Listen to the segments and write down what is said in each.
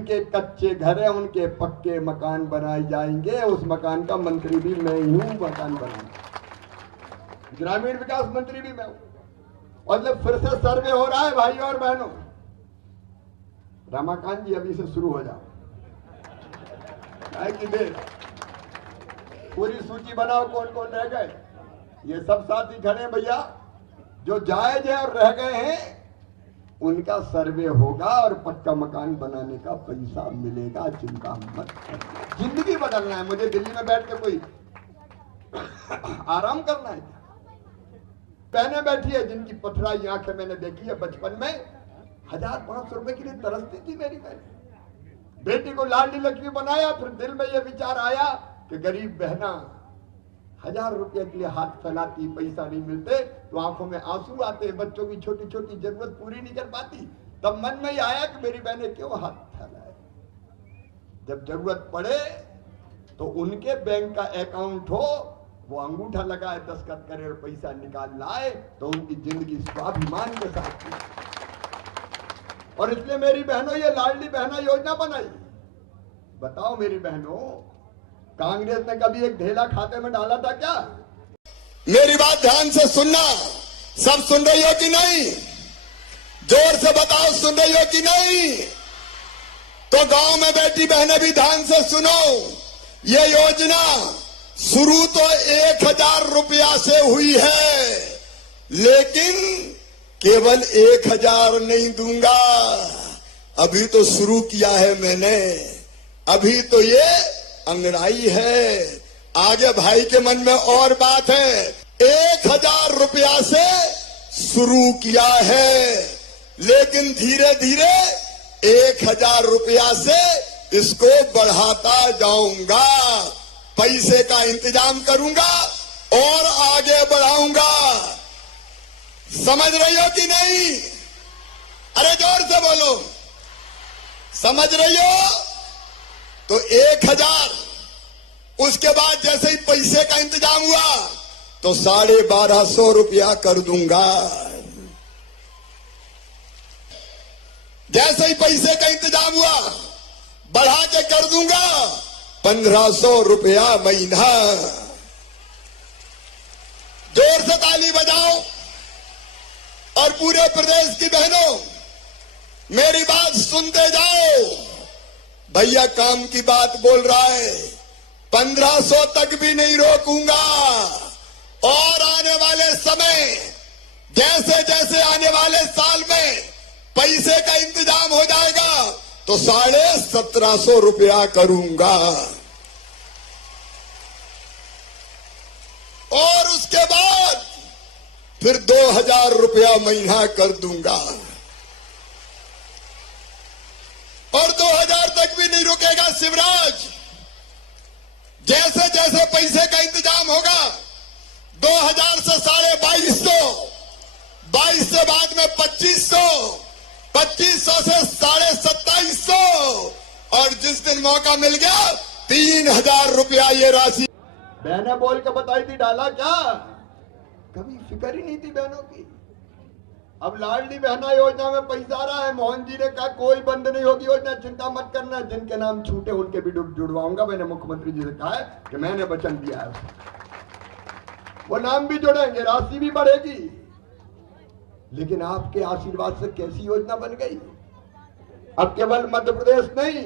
जिनके कच्चे घर हैं उनके पक्के मकान बनाए जाएंगे। उस मकान का मंत्री भी मैं ही हूं, मकान बनाऊंगा। ग्रामीण विकास मंत्री भी मैं हूं। और जब फिर से सर्वे हो रहा है भाई और बहनों, रमाकांत जी अभी से शुरू हो जाओ, कि देर पूरी सूची बनाओ कौन कौन रह गए। ये सब साथी खड़े हैं भैया, जो जायज है और रह गए हैं उनका सर्वे होगा और पक्का मकान बनाने का पैसा मिलेगा। चिंता मत करो, जिंदगी बदलना है। मुझे दिल्ली में बैठ के कोई आराम करना है? बहनें बैठी है जिनकी पथराई आंखें मैंने देखी है। बचपन में 1500 रुपए के लिए तरसती थी मेरी बहन। बेटी को लाडली लक्ष्मी बनाया, फिर दिल में यह विचार आया कि गरीब बहना 1000 रुपए के लिए हाथ फैलाती, पैसा नहीं मिलते तो आंखों में आंसू आते, बच्चों की छोटी छोटी जरूरत पूरी नहीं कर पाती। तब मन में आया कि मेरी बहनें क्यों हाथ फैलाए। जब जरूरत पड़े तो उनके बैंक का अकाउंट हो, वो अंगूठा लगाए, दस्तखत करे और पैसा निकाल लाए, तो उनकी जिंदगी स्वाभिमान के साथ थी। और इसलिए मेरी बहनों ये लाडली बहना योजना बनाई। बताओ मेरी बहनों, कांग्रेस ने कभी एक ढेला खाते में डाला था क्या? मेरी बात ध्यान से सुनना। सब सुन रही हो कि नहीं? जोर से बताओ, सुन रही हो कि नहीं? तो गांव में बैठी बहनें भी ध्यान से सुनो। ये योजना शुरू तो 1000 रुपया से हुई है, लेकिन केवल 1000 नहीं दूंगा। अभी तो शुरू किया है मैंने, अभी तो ये अंगड़ाई है। आगे भाई के मन में और बात है। 1000 रुपया से शुरू किया है, लेकिन धीरे धीरे 1000 रुपया से इसको बढ़ाता जाऊंगा। पैसे का इंतजाम करूंगा और आगे बढ़ाऊंगा। समझ रही हो कि नहीं? अरे जोर से बोलो, समझ रही हो? तो 1000, उसके बाद जैसे ही पैसे का इंतजाम हुआ तो 1250 रुपया कर दूंगा। जैसे ही पैसे का इंतजाम हुआ बढ़ा के कर दूंगा 1500 रुपया महीना। जोर से ताली बजाओ। और पूरे प्रदेश की बहनों मेरी बात सुनते जाओ। भैया काम की बात बोल रहा है, 1500 तक भी नहीं रोकूंगा। और आने वाले समय, जैसे जैसे आने वाले साल में पैसे का इंतजाम हो जाएगा तो 1750 रुपया करूंगा। और उसके बाद फिर 2000 रुपया महीना कर दूंगा। और 2000 तक भी नहीं रुकेगा शिवराज। जैसे जैसे पैसे का इंतजाम होगा 2000 से 2250, 22 से बाद में 2500, 2500 से 2750, और जिस दिन मौका मिल गया 3000 रुपया ये राशि। बहने बोल के बताई थी, डाला क्या? कभी फिक्र ही नहीं थी बहनों की। अब लाडली बहना योजना में पैसा आ रहा है। मोहन जी ने कहा कोई बंद नहीं होगी योजना, चिंता मत करना। जिनके नाम छूटे उनके भी जुड़वाऊंगा। मैंने मुख्यमंत्री जी से कहा है कि मैंने वचन दिया है, वो नाम भी जुड़ेंगे, राशि भी बढ़ेगी। लेकिन आपके आशीर्वाद से कैसी योजना बन गई। अब केवल मध्य प्रदेश नहीं,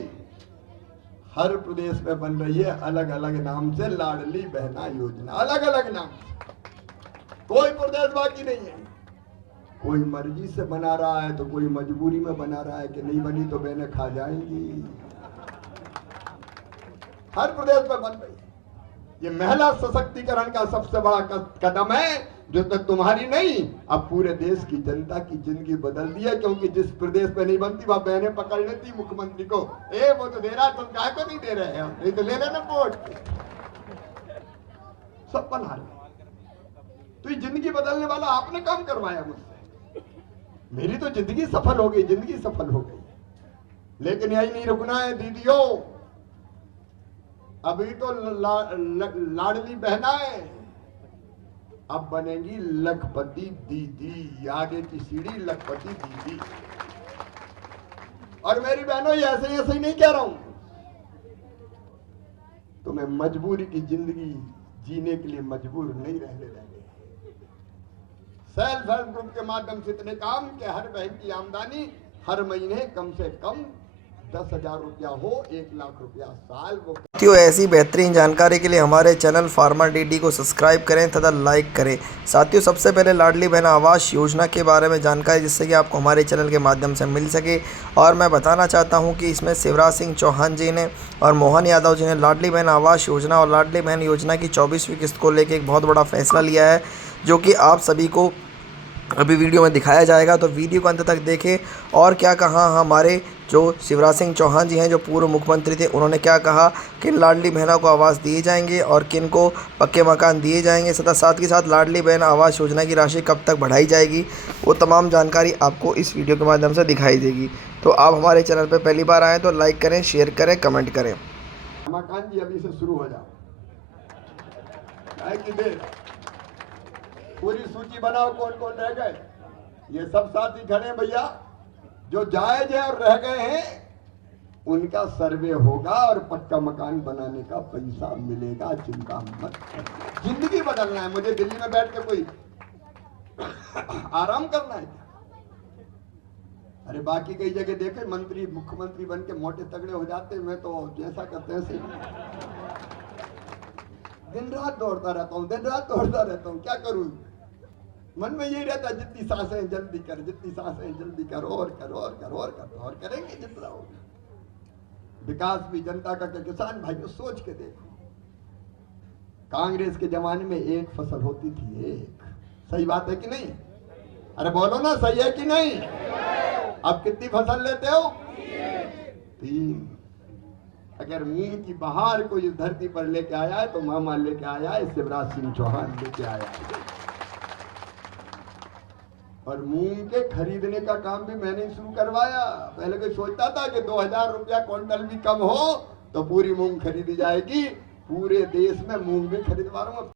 हर प्रदेश में बन रही है अलग अलग नाम से लाडली बहना योजना। अलग अलग नाम, कोई प्रदेश बाकी नहीं है। कोई मर्जी से बना रहा है तो कोई मजबूरी में बना रहा है कि नहीं बनी तो बहनें खा जाएंगी। हर प्रदेश में बन रही है। ये महिला सशक्तिकरण का सबसे बड़ा कदम है, जो तो तुम्हारी नहीं अब पूरे देश की जनता की जिंदगी बदल दी है। क्योंकि जिस प्रदेश में नहीं बनती वहां बहनें पकड़ लेती मुख्यमंत्री को, वो तो दे रहा, तुम काहे को नहीं दे रहे हो, नहीं तो ले लेना वोट। सब बना रहे। तो ये जिंदगी बदलने वाला आपने काम करवाया मुझसे। मेरी तो जिंदगी सफल हो गई, जिंदगी सफल हो गई। लेकिन यही नहीं रुकना है दीदियों। अभी तो लाडली बहनाएं अब बनेंगी लखपति दीदी। आगे की सीढ़ी लखपति दीदी। और मेरी बहनों ये ऐसे ही नहीं कह रहा हूं, तो मैं मजबूरी की जिंदगी जीने के लिए मजबूर नहीं रहने देंगे। सेल्फ हेल्प ग्रुप के माध्यम से इतने काम कि हर बहन की आमदनी हर महीने कम से कम 10,000 रुपया हो, 1 लाख रुपया साल। वो साथियों, ऐसी बेहतरीन जानकारी के लिए हमारे चैनल फार्मर डीडी को सब्सक्राइब करें तथा लाइक करें। साथियों, सबसे पहले लाडली बहन आवास योजना के बारे में जानकारी जिससे कि आपको हमारे चैनल के माध्यम से मिल सके, और मैं बताना चाहता हूं कि इसमें शिवराज सिंह चौहान जी ने और मोहन यादव जी ने लाडली बहन आवास योजना और लाडली बहन योजना की 24वीं किस्त को लेकर एक बहुत बड़ा फैसला लिया है, जो कि आप सभी को अभी वीडियो में दिखाया जाएगा। तो वीडियो को अंत तक देखें। और क्या कहा हमारे जो शिवराज सिंह चौहान जी हैं, जो पूर्व मुख्यमंत्री थे, उन्होंने क्या कहा कि लाडली बहनों को आवास दिए जाएंगे और किन को पक्के मकान दिए जाएंगे, साथ ही साथ लाडली बहन आवास योजना की राशि कब तक बढ़ाई जाएगी, वो तमाम जानकारी आपको इस वीडियो के माध्यम से दिखाई देगी। तो आप हमारे चैनल पर पहली बार आएँ तो लाइक करें, शेयर करें, कमेंट करें। मकान जी अभी से शुरू हो जाओ, पूरी सूची बनाओ कौन कौन रह गए। ये सब साथी खड़े हैं भैया, जो जायज है और रह गए हैं उनका सर्वे होगा और पक्का मकान बनाने का पैसा मिलेगा, चिंता मत करो। जिंदगी बदलना है, मुझे दिल्ली में बैठ के कोई आराम करना है? अरे बाकी कई जगह देखे मंत्री मुख्यमंत्री बन के मोटे तगड़े हो जाते, मैं तो जैसा करते हैं दिन रात दौड़ता रहता हूँ, दिन रात दौड़ता रहता हूँ, क्या करूँ? मन में यही रहता है जितनी सांसें जल्दी कर, जितनी सांसें जल्दी कर, और करो और करो और करो, और करेंगे जितना होगा। विकास भी जनता का, किसान भाइयों सोच के देखो, कांग्रेस के जमाने में एक फसल होती थी, एक। सही बात है कि नहीं? अरे बोलो ना, सही है कि नहीं? अब कितनी फसल लेते हो? 3। अगर मूंग की बहार को इस धरती पर लेके आया है तो मामा लेके आया है, शिवराज सिंह चौहान लेके आया है। और मूंग के खरीदने का काम भी मैंने शुरू करवाया। पहले कोई सोचता था कि 2000 रुपया क्विंटल भी कम हो तो पूरी मूंग खरीदी जाएगी, पूरे देश में मूंग भी खरीदवा रहा हूं।